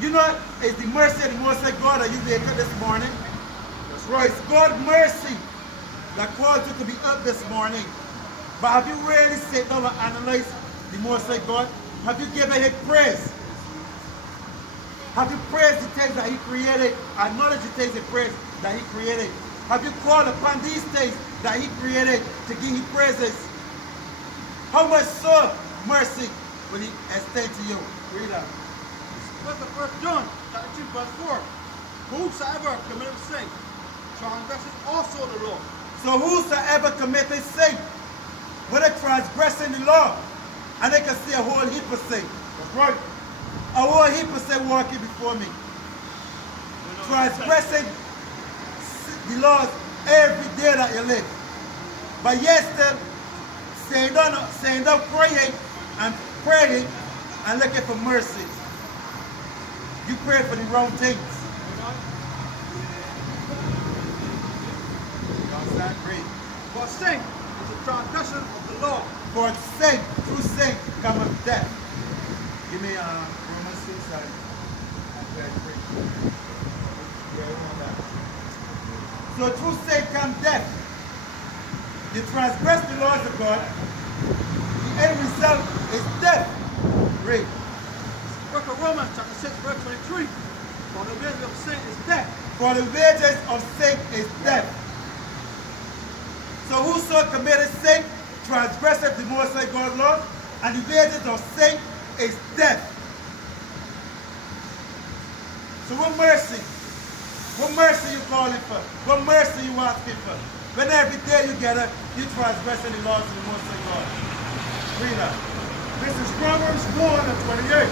You know, it's the mercy of the Most High God that you wake up this morning. That's right. It's God's mercy that caused you to be up this morning. But have you really sat down and analyzed the Most High God? Have you given Him praise? Have you praised the things that He created? Acknowledge the things He praised that He created. Have you called upon these things that He created to give Him praises? How much so mercy will He extend to you? Read out. What's the first John, chapter 2, verse 4? Whosoever committeth sin, transgresses also the law. So whosoever committeth sin, whether transgressing the law, and they can see a whole heap of sin. That's right. A whole heap of sin walking before me. Transgressing the laws every day that you live. But yet still saying no praying and praying and looking for mercy. You pray for the wrong things. For sin is a transgression of the law. For sin, through sin, cometh death. Give me Romans 6 and verse 3. Yeah, we want that. So through sin comes death. You transgress the laws of God. The end result is death. Read. Book of Romans, chapter 6, verse 23. For the wages of sin is death. For the wages of sin is death. So whoso committed sin transgresseth the Most High God's law, and the wages of sin is death. So what mercy? What mercy you calling for? What mercy you asking for? When every day you get up, you transgressing the laws of the Most High God. Read that. This is Proverbs 1 and 28.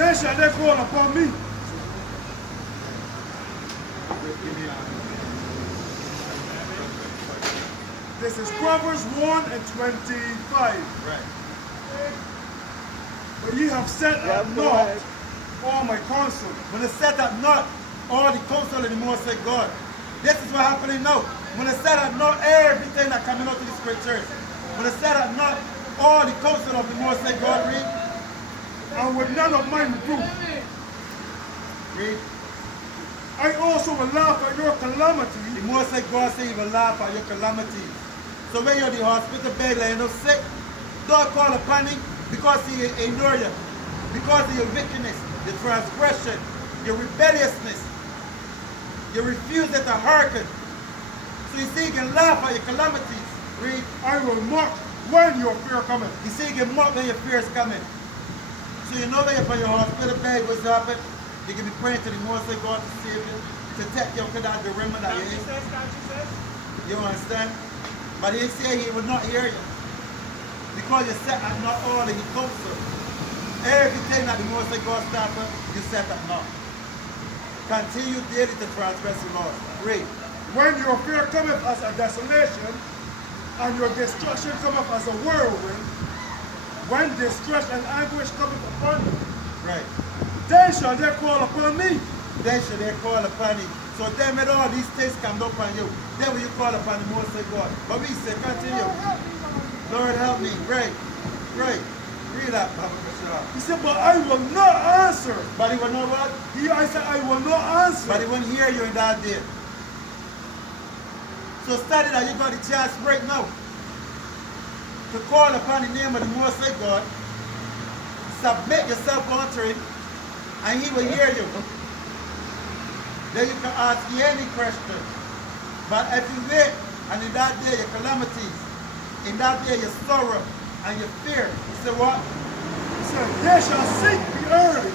Then shall they call upon me. This is Proverbs 1 and 25. Right. But ye have set at naught all my counsel. When they set at naught all the counsel of the Most High God. This is what happening now. When they set at naught everything that coming out of the scriptures. When they set at naught all the counsel of the Most High God, read. And with none of mine reproof. Read. I also will laugh at your The calamity. Most High God say He will laugh at your calamities. So when you're in the hospital bed laying up sick, don't call upon Him because He ignore you. Because of your wickedness, your transgression, your rebelliousness. You refuse to hearken. So you see He can laugh at your calamities. Read. I will mock when your fear cometh. You see He can mock when your fear is coming. So you know when you're on your hospital bed, what's happening? You can be praying to the Most High God to save you, to take you out of that dilemma that you're in. You understand? But He said He will not hear you. Because you set at not all that He counsel. Everything that the Most High God started, you set at naught. Continue daily to transgress the laws. Read. When your fear cometh as a desolation, and your destruction cometh as a whirlwind, when distress and anguish cometh upon you, Right. then shall they call upon me. Then shall they call upon Him. So then when all these things come upon you, then will you call upon the Most High God. But we say, continue. Lord help me. Right. Right. Read that, Papa Bishop. He said, but I will not answer. But He will know what? I said, I will not answer. But He won't hear you in that day. So study that you got the chance right now to call upon the name of the Most High God, submit yourself unto Him, and He will hear you. Then you can ask you any question. But if you wait, and in that day your calamities, in that day your sorrow and your fear, you say what? He said, they shall seek me early,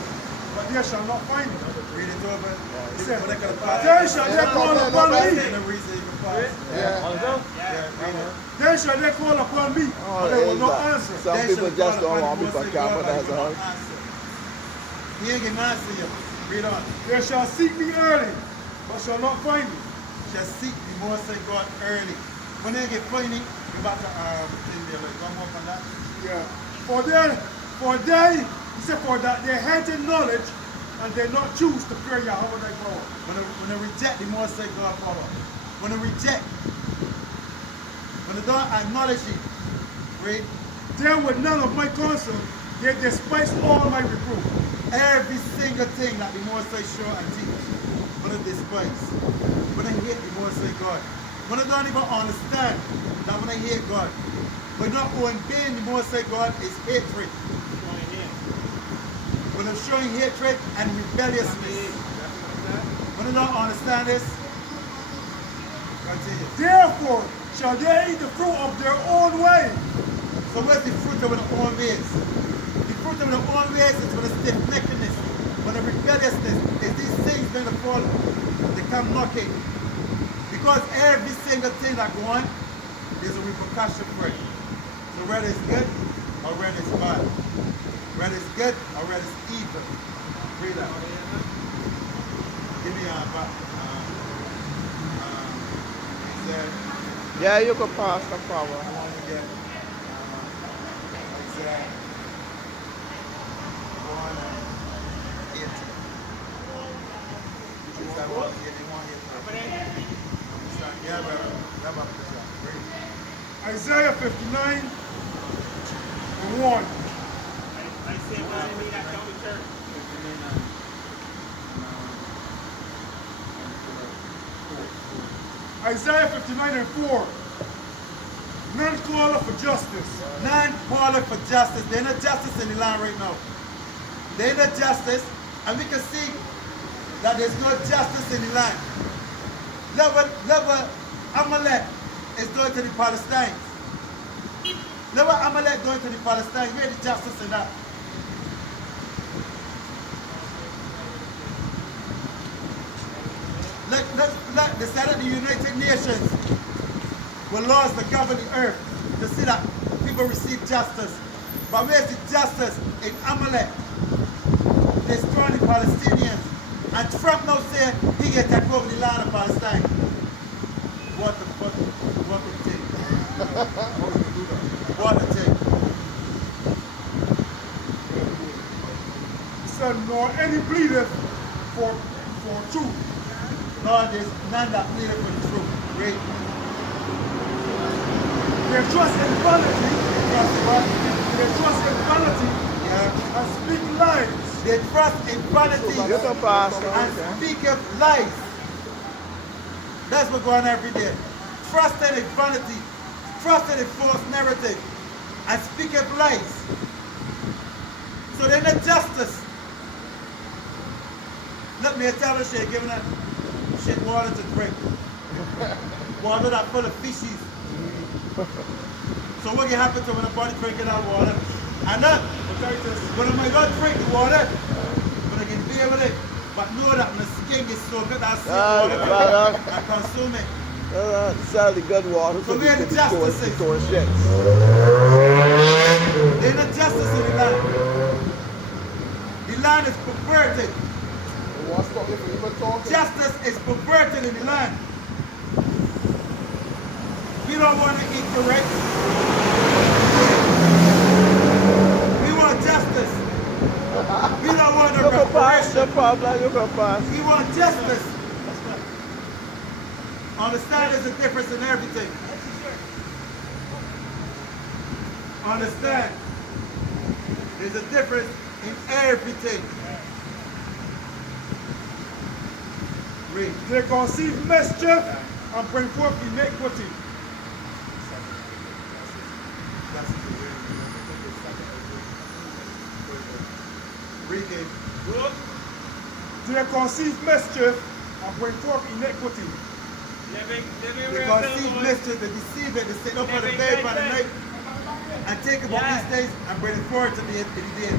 but they shall not find me. Read it over. He said, What they gonna pass? then shall they call upon me. There's no reason you can pass. Read it. Then shall they call upon me, but they will not answer. Some Then people shall just call don't upon want the me Most for High God, camping but as He a will not house. answer. He ain't gonna answer you. Read on. They shall seek me early, but shall not find me. Shall seek the Most High God early. When they get finding, we're about to thing there, like one more on that. Yeah. For they, he said, for that they hated knowledge, and they not choose to fear Yahweh thy God. When they reject the Most High God power. When they reject, when they don't acknowledge Him, read. Then with none of my counsel They despise all my reproof. Every single thing that the Most High show and teach, when I despise, when I hate the Most High God, when I don't even understand that when I hate God, but not obeying the Most High God is hatred. When I'm showing hatred and rebelliousness, when I don't understand this, continue. Therefore shall they eat the fruit of their own way. So where's the fruit of their own ways? The fruit of their own ways is when the stiff-neckedness, when the rebelliousness, is these things going to fall, they come knocking. Because every single thing that go on, there's a repercussion for it. So whether it's good or whether it's bad. Whether it's good or whether it's evil. Read that. Give me Yeah, you can pass, no problem. I want to get Isaiah 1:18. Is that what you want here? Yeah, brother. Yeah, brother. Read. Isaiah 59 and 1. I say what I mean at County Church. Isaiah 59 and 4. None call for justice. None calling for justice. There's no justice in the land right now. There's no justice, and we can see that there's no justice in the land. Look what Amalek is doing to the Palestinians. Look what Amalek doing to the Palestinians. Where's the justice in that? Look, they said at the United Nations were laws that govern the earth to see that people receive justice. But where's the justice in Amalek? Destroying the Palestinians. And Trump now saying he can take over the land of Palestine. What the fuck? What the thing? What the thing? He said, nor any pleadeth for truth. No, there's none that pleaded for the truth. Great. They trust in vanity. Trust what? They trust in vanity Yeah. and speak lies. They trust in vanity You can pass, and speak of lies. That's what's going on every day. Trusting in vanity, trusting in false narrative, and speak of lies. So there's no justice. Let me tell you, shit, giving that shit water to drink. Water that full of fishes. So what can happen to when a body drinking that water? And that, when I go drink the water, when I can bear with it, but know that my skin is so good that I see water and consume it. Sell the good water. So where the justice is? Shit. There's no justice in the land. The land is perverted. Justice is perverted in the land. We don't want to eat correct. We want justice. We don't want a You can pass, no reparation. problem, you can pass. We want justice. Understand there's a difference in everything. Understand there's a difference in everything. Read. They conceive mischief and bring forth iniquity. Read it. They conceive mischief and bring forth iniquity. They conceive mischief, they deceive it, they sit up on the bed by the night and take about these days and bring it forward to the day.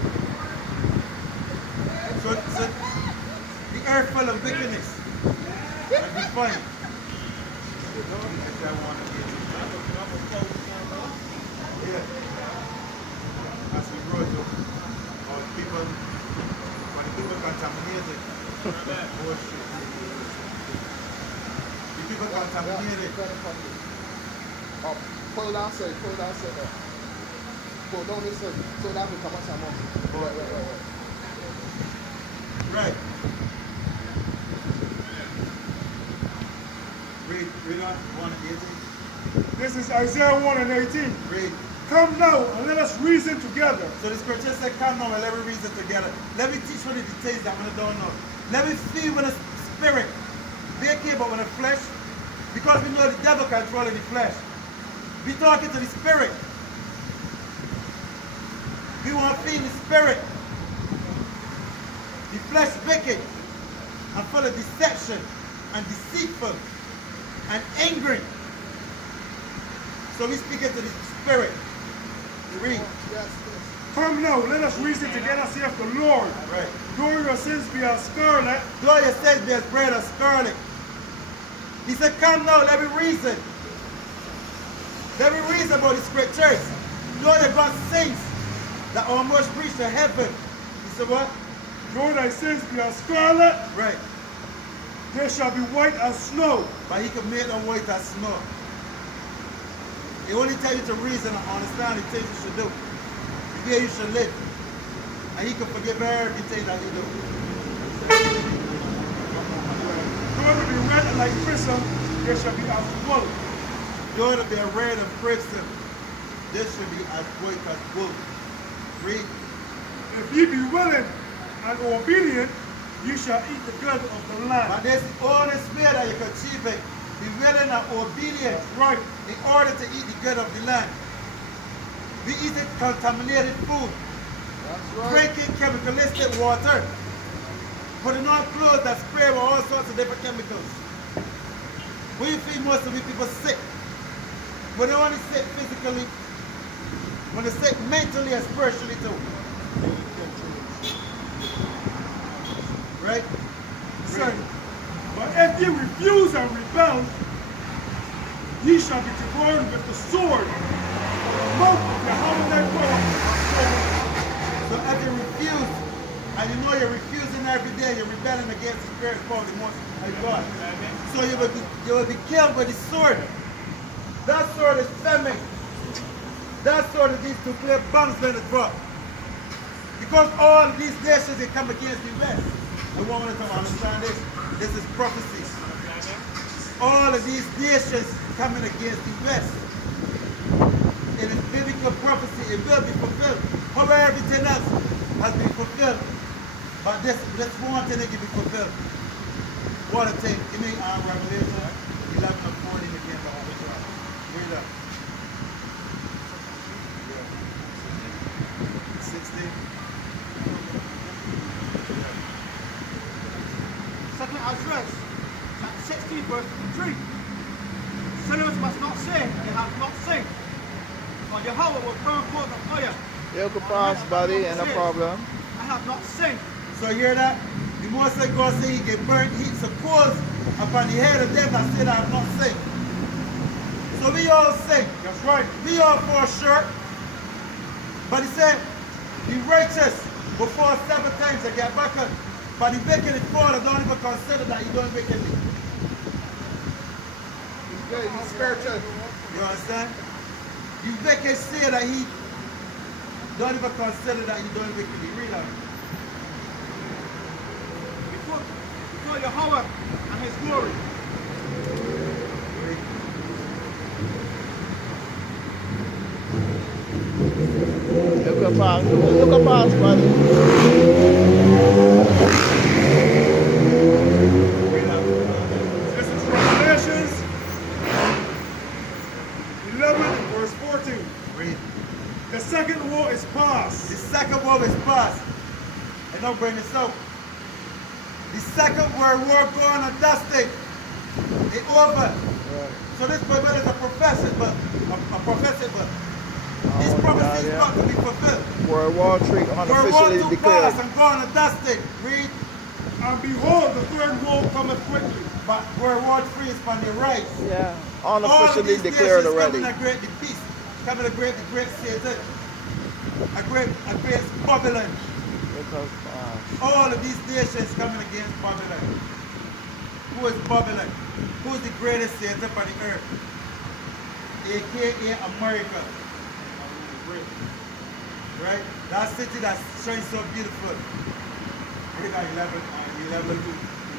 So the earth full of wickedness and defiance. Yeah. As we grow to our people, when the people contaminated, oh shit. The people contaminated. Pull it down, say, pull it down, say that. Pull down this, so that will come out some more. Right. Read on 1:18. This is Isaiah 1 and 18. Read. Come now and let us reason together. So the scripture said, come now and let me reason together. Let me teach you the details that I don't know. Let me feel with the spirit. Be careful with the flesh. Because we know the devil controlling the flesh. Be talking to the spirit. We want to feel the spirit. The flesh wicked and full of deception and deceitful and angry. So we speak into the spirit. Read. Yes, Come now, let us reason together, saith the Lord. Right. Though your sins be as scarlet, Though your sins be as red as scarlet. He said, come now, let me reason. Let me reason about the scriptures. Though you got sins that almost reach to heaven. He said what? though thy sins be as scarlet, Right. they shall be white as snow. But he can make them white as snow. He only tell you to reason and understand the things you should do. The way you should live. And he can forgive everything that you do. Though they be red like crimson, they shall be as wool. Though to be red and crimson, this should be as white as wool. Read. If ye be willing and obedient, ye shall eat the good of the land. But this is the only way that you can achieve it. Be willing and obedient. Right. In order to eat the good of the land. We eat contaminated food. that's right. Drinking chemicalistic water. Putting on clothes that spray with all sorts of different chemicals. When you feel most of the people sick. When they only sick physically, when they're sick mentally and spiritually too. Right? Say, but if ye refuse and rebel, ye shall be devoured with the sword. Mouth of Yahweh thy God. So if you refuse, and you know you're refusing every day, you're rebelling against the spirit of the Most High God. So you will be killed with the sword. That sword is famine. That sword is these nuclear bombs going to drop. Because all of these nations they come against the West. The one to understand this. This is prophecy. All of these nations coming against the West. It is biblical prophecy. It will be fulfilled. However, everything else has been fulfilled. But this one thing that can be fulfilled. What a thing. Give me Revelation 11 and 14 again. Read up. 16. Second address, chapter 16, verse 3. Sinners must not say they have not sinned. For Jehovah will burn forth the fire. You can pass, buddy, and no problem. I have not sinned. So you hear that? The Most High God say he can burn heaps of coals upon the head of them that said I have not sinned. So we all sin. That's right. We all fall short. But he said, the righteous will fall 7 times and get back up. But the wicked is fall and don't even consider that he doing wickedly. Okay, he's spiritual. You understand? The wicked say that he don't even consider that he doing wickedly. Read out. Before Jehovah and his glory. Read. You can pass, buddy. Read out. This is Revelations 11 verse 14. Read. The second war is past. The second war is past. And don't bring this up. The second world war gone and dusted. It's over. So this Bible is a prophecy book. A prophecy book. These prophecies got to be fulfilled. World War III World War unofficially II declared. passed and gone and dusted. Read. And behold, the third war cometh quickly. But World War III is on the right. Yeah, All of unofficially these declared nations already. coming a great peace. Coming a great Satan. A great Babylon. Because, All of these nations coming against Babylon. Who is Babylon? Who is the greatest Satan on the earth? AKA America. Right? That city that shines so beautiful. Read that 11,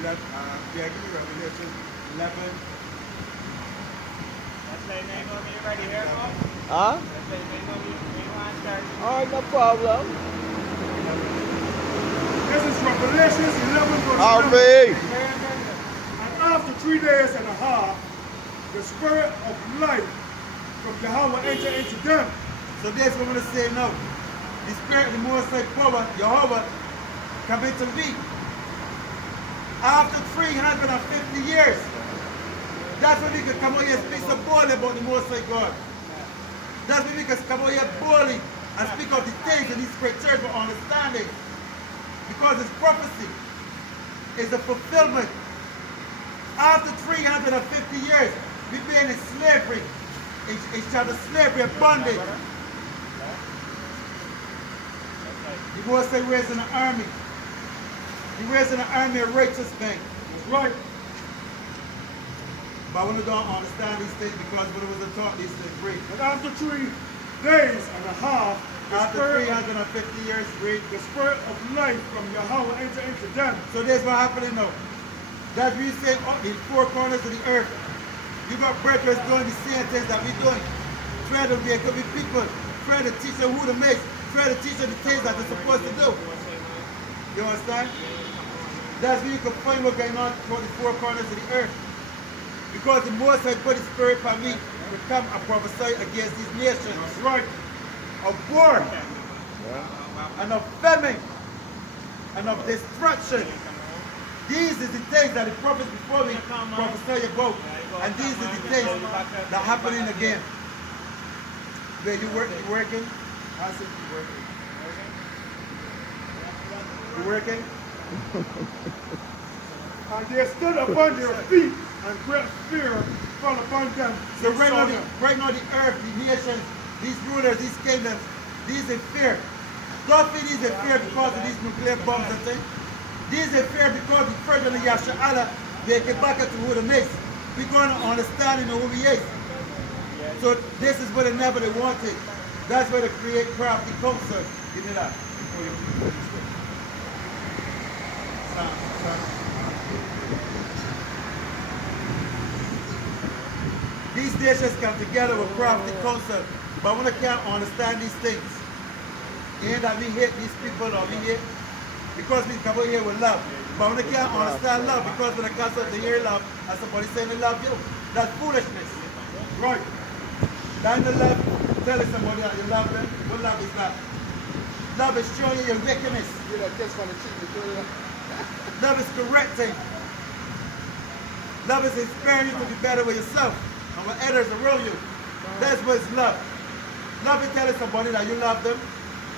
yeah, give me Revelation 11. Say name on me ready here, bro. Huh? Say name on me. Name on start. All right, no problem. This is Revelation 11 verse All 11. right. And after 3 days and a half, the spirit of life from Yahweh enter into them. So that's what I'm going to say now. The spirit, the most high power, Jehovah, come into me. After 350 years, that's when we can come out here and speak so boldly about the most high God. That's when we can come out here boldly and speak of the things in these scriptures with understanding. Because it's prophecy. It's a fulfillment. After 350 years, we've been in slavery. In chattel slavery and bondage. The Most High raising an army. He raising an army of righteous men. That's right. But I want to don't understand these things because when it was taught these things, read. And after 3 days and a half, After 350 years, read. the spirit of life from Yahweh enter into them. So that's what happening now. That we say the four corners of the earth. You got brethren doing the same things that we're doing. Trying to be a good people. Trying to teach them who to make. Trying to teach them the things that they're supposed to do. You understand? That's where you can find what's going on throughout the four corners of the earth. Because the Most High put His Spirit upon me to come and prophesy against these nations. That's right. Of war. And of famine. And of destruction. These are the things that the prophets before me prophesy about. And these are the things that are happening again. Where you working? I said you working. You working? And they stood upon their feet, and great fear fell upon them. So They right saw now, them. the earth, the nations, these rulers, these kingdoms, these in fear. Don't feel these in fear because of these nuclear bombs and things. These in fear because the president of Yasha'Allah, they get back to who the makes. We're going to understand who he is. So this is what they never they wanted. That's why they create crafty counsel. Give me that. Before you These nations come together with crafty counsel, but when they can't understand these things, and that we hate these people or we hate because we come over here with love. But when they can't understand love, because when they come out to hear love, and somebody saying they love you, that's foolishness. Right. That ain't the love, telling somebody that you love them. What love is that? Love is showing you your wickedness. You know, kiss on the cheek, you feel it? Love is correcting. Love is inspiring you to be better with yourself and with others around you. That's what it's love. Love is telling somebody that you love them.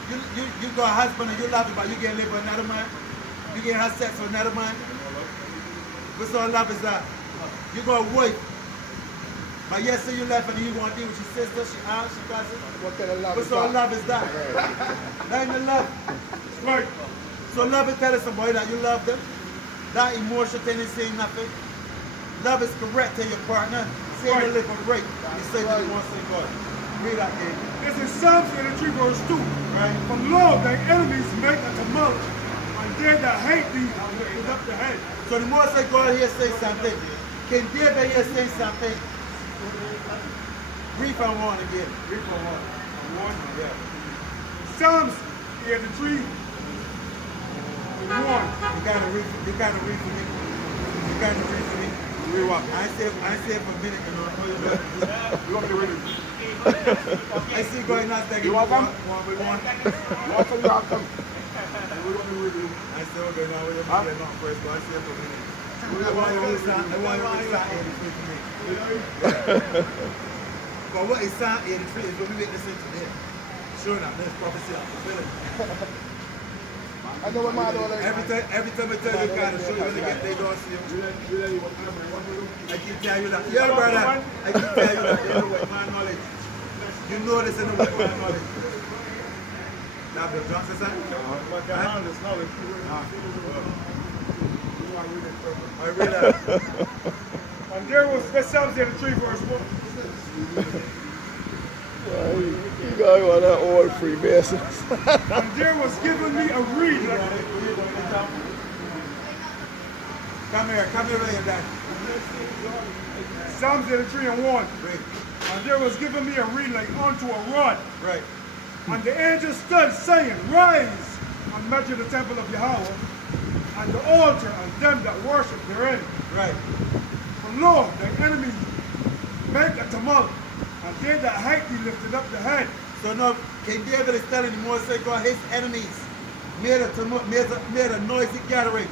You got a husband and you love him, but you can't live with another man. You can't have sex with another man. What sort of love is that? You got a wife, but yesterday you left and you want to be with your sister, she aunt, she cousin. What kind of love What is sort of that? love is that? That ain't the love. Right. So love is telling somebody that you love them. That emotion thing is saying nothing. Love is correcting your partner. Saying Right. you live on right. You say that you want to say God. Read that game. This is Psalms 83 verse 2. Right? From Lord, thy enemies make a tumult, and they that hate thee are lifted up the head. So the Most High God here say something. Can David here say something? Read from one again. Read from one. One. Yeah. Psalms 83 1. You gotta read for me. You gotta read for me. Read what? I ain't say it for a minute, you know. You want me to read it? I see going on there. You want them? One by one. You want some? You have them. I say, okay, now we're going to get first, but I see it for a minute. I want you to start 83 for me. But what is Psalm 83 is when we make this into there. Sure enough, there's prophecy of fulfilling. I know what my daughter is. Every time I tell you, God, show you when they get they don't see you. I keep telling you that. Yeah, brother. I keep telling you that. You know what my knowledge. You know this in the way my knowledge. Now, the Johnson said? I read that. And there was, that Psalms 83 verse 1. You guys want that old Freemasons. And there was given me a reed. Come here right here, Dad. Psalms 83 and 1. Read. And there was given me a reed like unto a rod. Right. And the angel stood, saying, Rise and measure the temple of Yahweh, and the altar, and them that worship therein. Right. For lo, the enemy make a tumult, and they that hate thee lifted up the head. So now King David is telling the Most High God his enemies made a tumult, made a noisy gathering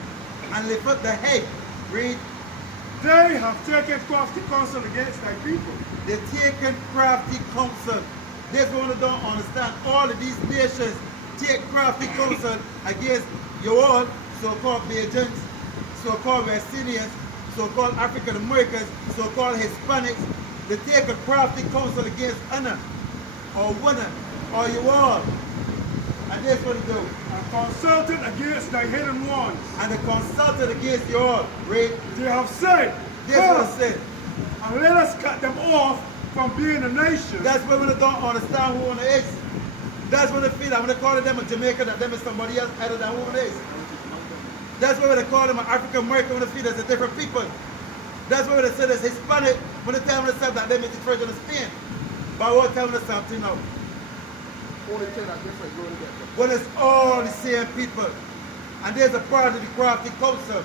and lift up the head. Read. They have taken crafty counsel against thy people. They're taking crafty counsel. This one don't understand. All of these nations take crafty counsel against you all, so-called Bajans, so-called West Indians, so-called African Americans, so-called Hispanics. They take a crafty counsel against Anna, or Winner, or you all. And that's what they do. And consulted against thy hidden ones. And they consulted against you all. Read. They have said, This what I Come, said. and let us cut them off from being a nation. That's when they don't understand who one is. That's when they feel that when they call them a Jamaican, that them is somebody else other than who one is. That's why they call them an African American when they feel there's a different people. That's why they say there's Hispanic when they tell themselves that they make the children of Spain. But I won't tell them something now. Only 10 are different, go together. When it's all the same people. And there's a part of the crafty culture.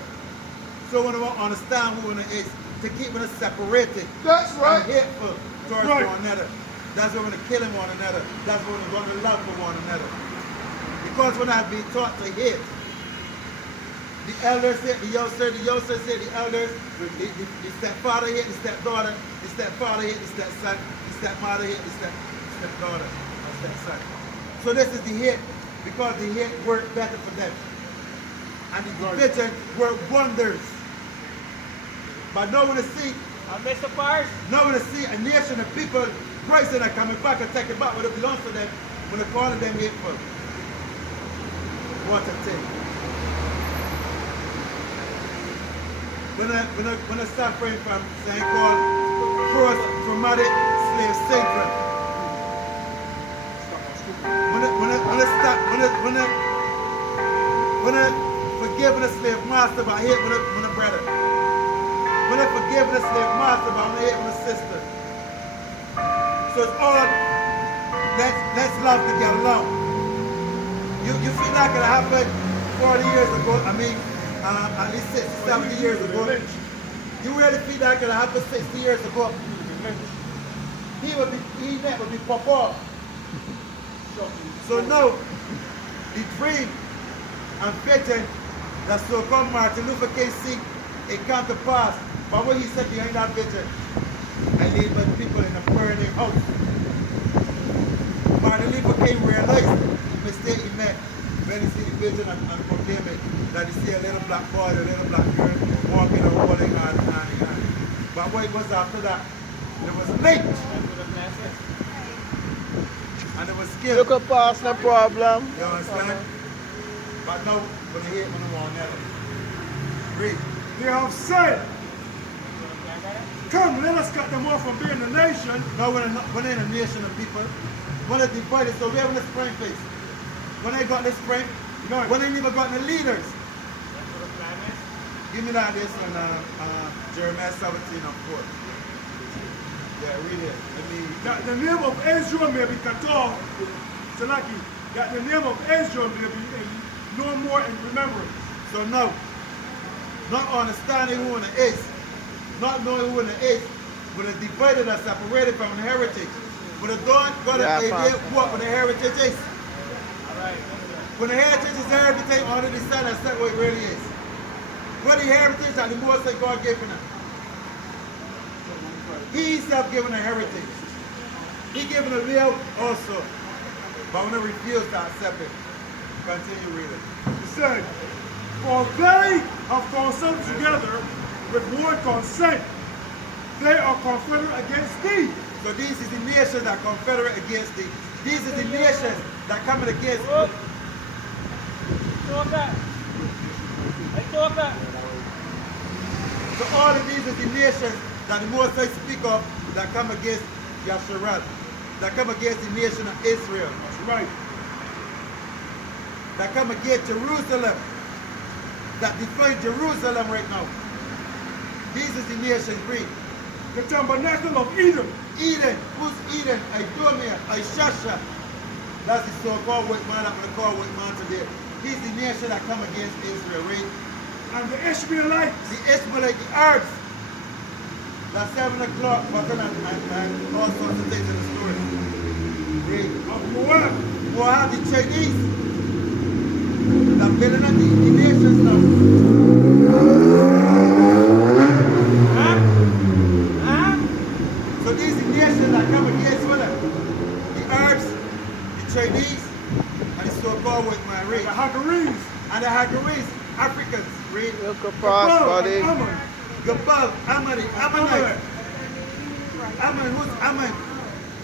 So when they won't understand who one is, to keep them separated. That's right. And hateful towards Right. one another. That's when they're killing one another. That's when they're going to love for one another. Because when I've been taught to hate, the elders said, the youngster said, the elders, the stepfather hate, the stepdaughter, the stepfather hate, the stepson, the stepmother hate, the stepdaughter, or stepson. So this is the hate, because the hate worked better for them. And the division worked wonders. But now when they see, Mr. Pars, now when they see a nation of people praising and coming back and taking back what it belongs to them, when they're calling them hateful. What a thing. When I start praying from saying called traumatic slave syndrome. When I forgiving a slave master but hate when a brother. When I forgiving a slave master but I hate when a sister. So it's all let's love to get along. You feel like it happened 40 years ago, I mean at least 60, 70 years ago. You really feel like it happened 60 years ago. He would be pop off. So now, the dream and vision that so-called Martin Luther King see, it come to pass. But what he said behind that vision, I leave my people in a burning house. Martin Luther King realized the mistake he made when he see the vision and proclaim it, that he see a little black boy, a little black girl walking and holding hand in hand. But what it was after that, it was late. And it was skill. Look up past the problem. You understand? But now, when they hate, when they want that. Read. They have said, Come, let us cut them off from being a nation. Now, when they're in a nation of people, when they're divided, so we have this spring face. When they got this spring, when they never got the leaders. Give me that this in Jeremiah 17 and 4. Yeah, read it. That the name of Israel may be cut off, Salaki, that the name of Israel may be no more in remembrance. So now, not understanding who it is, not knowing who it is, when it's divided and separated from the heritage, when they don't got an idea what the heritage is. When the heritage is everything, all of the sun, that's not what it really is. What the heritage that the Most High God given them. He himself given a heritage. He given a will also. But when they refuse to accept it, continue reading. He said, For they have consulted together with one consent. They are confederate against thee. So these is the nations that are confederate against thee. These are the nations that coming against thee. So all of these are the nations that the Most High speak of that come against Yasharal, that come against the nation of Israel. That's right. That come against Jerusalem, that define Jerusalem right now. These are the nations, read. The tabernacle of Edom. Eden. Who's Eden? Idumea, Ishasha. That's the so-called white man. I'm going to call white man today. He's the nation that come against Israel, right? And the Ishmaelites. The Ishmaelite, the Arabs. That's 7 o'clock, button and all sorts of things in the story. Right? Of Moab. Moab, the Chinese. They're building up the nations now. So these are the nations that come against one another. The Arabs, the Chinese, and the so-called white man, right? The Hagarenes. And the Hagarenes, Africans, right? Look across, buddy. Gabal, Ammon, Ammonite. Ammon, who's Ammon?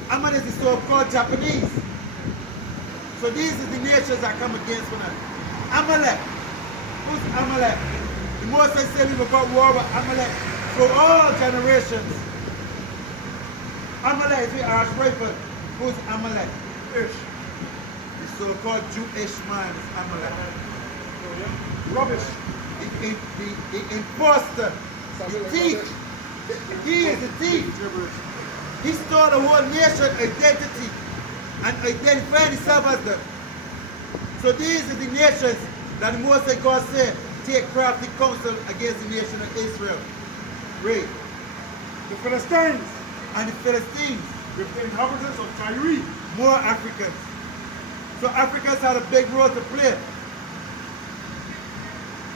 Ammon is the so-called Japanese. So these are the nations that come against one another. Amalek. Who's Amalek? The Moses said we will go war with Amalek for all generations. Amalek is the arch rival. Who's Amalek? Ish. The so-called Jewish man is Amalek. Rubbish. The imposter. The thief. He is the thief. He stole the whole nation identity and identified himself as them. So these are the nations that the Most God said take crafty counsel against the nation of Israel. Read. The Philistines. And the Philistines. With the inhabitants of Tyre. More Africans. So Africans had a big role to play.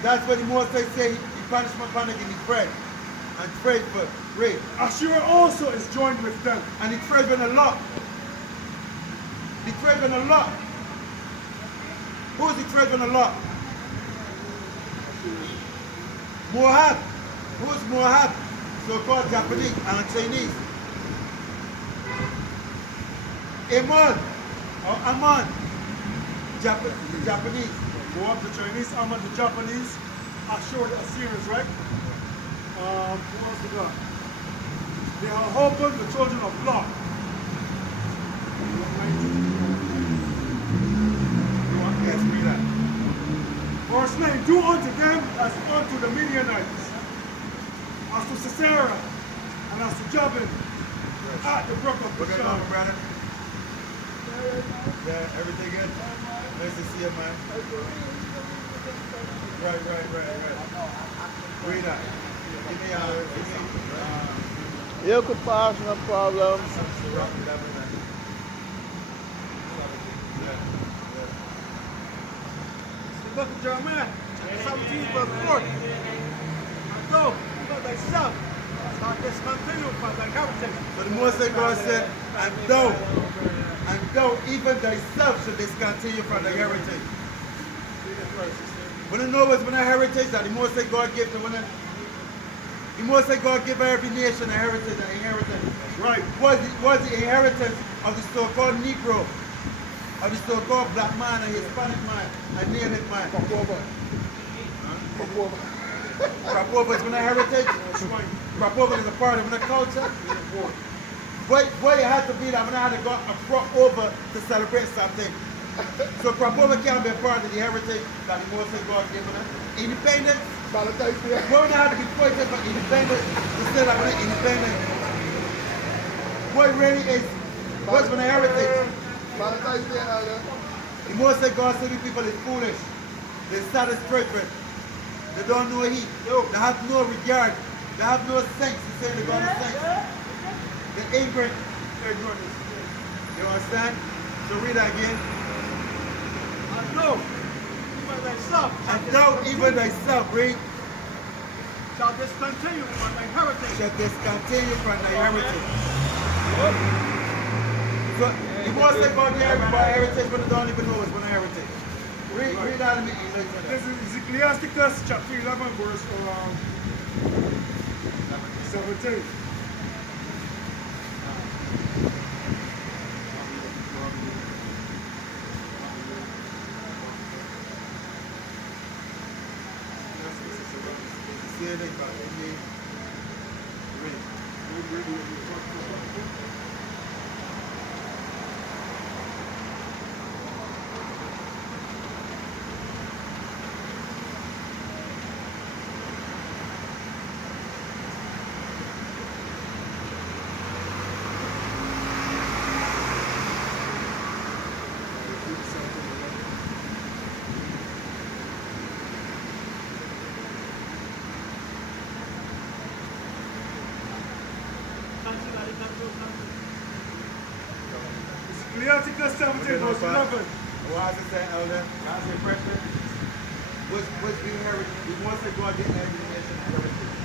That's what the Most say, the punishment upon against the bread. And trade for rape. Ashur also is joined with them. And the trade on a lot. The trade on a lot. Who's the trade on a lot? Moab. Who's Moab? So-called Japanese and Chinese. Ammon or Ammon. The Japanese. Moab, the Chinese, Ammon, the Japanese, Ashur, the Assyrians, right? Who else we got? They are Hobon, the children of Lot. Yes, read that. Verse 9, do unto them as unto the Midianites, as to Sisera, and as to Jabin, at the brook of What's going Bashan. on, brother? Yeah, everything good? Nice to see you, man. Right. Read that. Give me, You could pass, no problem. The book of Jeremiah, 17 verse 4. And go, but thyself, shalt discontinue from thy heritage. So the Most High God said, and thou, even thyself should discontinue from the heritage. When you know what's been a heritage that the Most High God gave to one, the Most High God give every nation a heritage and inheritance. Right. Was the inheritance of the so-called Negro, of the so-called black man, and Hispanic man, and native man. Crop over is been a heritage. Crop over is a part of the culture. Why it had to be that when I had to go a crop over to celebrate something. So crop over can't be a part of the heritage that the Most High God given us. Independence. Valentine's Day. Why would I have to be fighting for independence to celebrate independence? What really is, what's been a heritage? Valentine's Day and all that. The Most High God said these people is foolish. They started straight. They don't know heat. They have no regard. They have no sense. He said they got no sense. They're ignorant. You understand? So read that again. And go, even thyself, And thou even thyself, read, shall discontinue from thy heritage. shall discontinue from thy heritage. So the Most High God gave everybody heritage, but they don't even know it's been a heritage. Read that in the English. This is Ecclesiasticus chapter 11, verse 17. 17 verse 11. Why does it say, Elder? Can I say pressure? Which we inherit, we want to God get every nation heritage.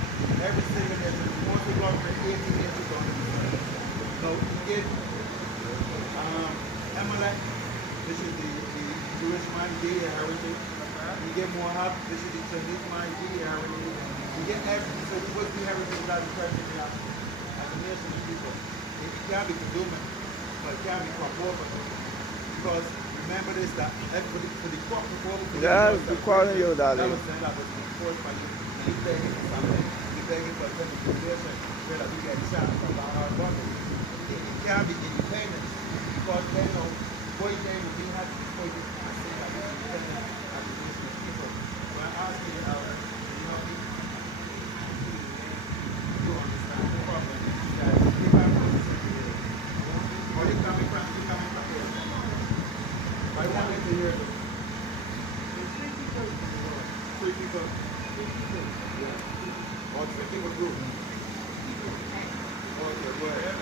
Every single nation. We want to God create 80 nations on the earth. So we get Amalek, this is the Jewish man, the heritage. We get Moab, this is the Chinese man, the heritage. We get everything. So what's the heritage that the person has as a nation of people? It can't be consuming, but it can't be over. Because remember this, that for the court before the Yes, be calling you, that Daddy. was saying that was enforced by you. And you begging for something. You begging for a condition where that we get shot from our bodies. It can't be independent. Because they know what they will be happy before you are saying that we're independent as a nation of people. So I'm asking you, Albert, can you help me? You understand the problem that if I'm or you coming from here. I wanted to hear them. Three people. Yeah. Or three people group. Okay, go ahead.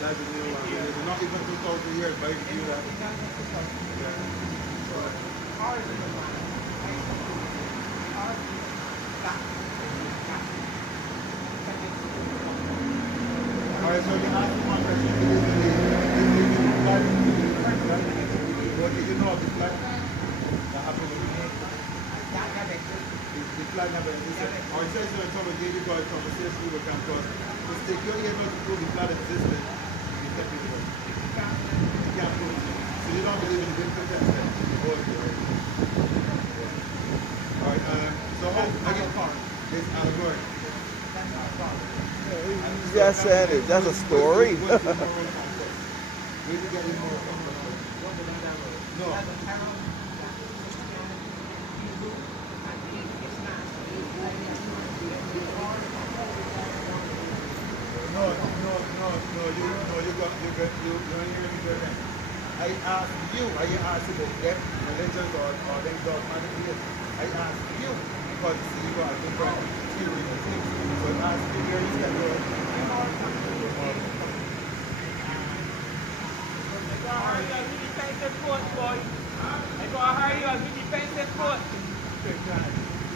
That's a new one. It's not even 2,000 years, but you can do that. Alright, so you asked me one question. Is the flood, what did you know of the flood that happened with me? The flood never existed. Or it says you in trouble, David got a conversation with him because mistake you're able to prove the flood existed. You can't prove it. So you don't believe in the biblical text then? Alright, so how again, it's allegorical. He's just saying it. That's a story. Where did you get it more from? No. You're hearing me good. I asked you, are you asking about them, religions or them dogmatic beliefs? I asked you because you got a different theory of things. So I asked you where you stand on.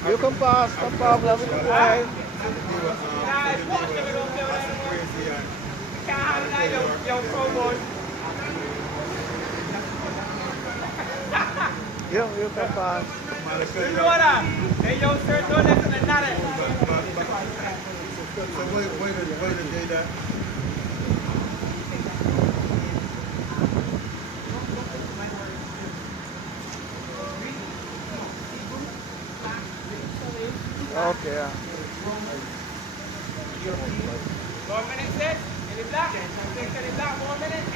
You can pass, no problem. You can go ahead. You can pass. So wait a day that. Okay. 4 minutes, sis? In the block? 4 minutes?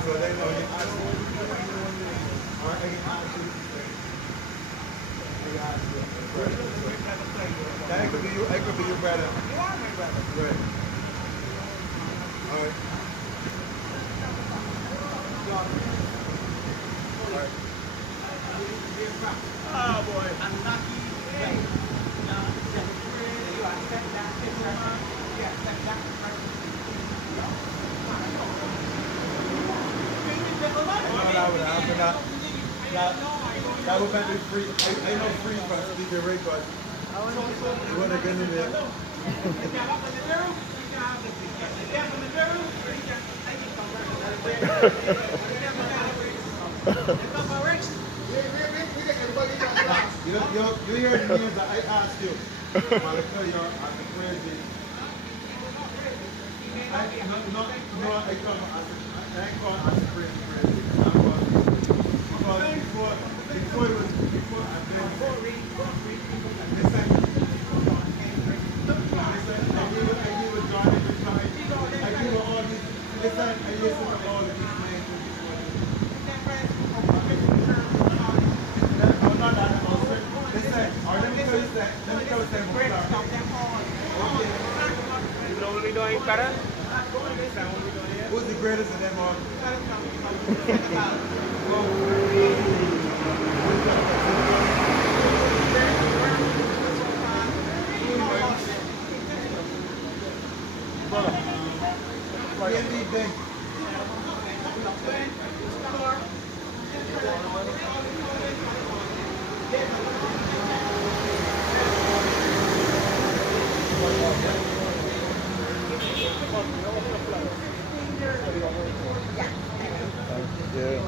So they know you ask them. Or they ask you. They ask you. That could be your brother. You are my brother. Right. Alright. Alright. Oh boy, unlucky. You accept that picture. You accept that person. That would make me free. I know free from speaking records. You want to get in there? You hear the news that I asked you. I tell you, I'm crazy. I ain't going as crazy. I'm going because before it was before I deal with John every time. I deal with all these. Listen, I listen to all of these names I'm not that about listen, or let me tell you something. You know what we're doing better? Who's the greatest of them all? Yeah.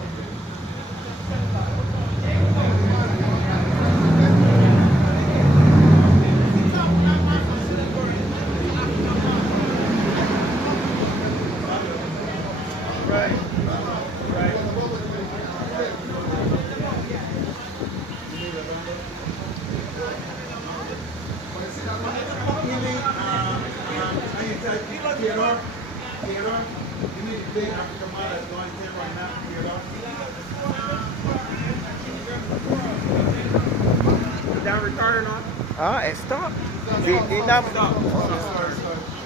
Theodore, you need to big African mother that's going to right now, Theodore. Is that recording on? Ah, it stopped. He not. Sorry.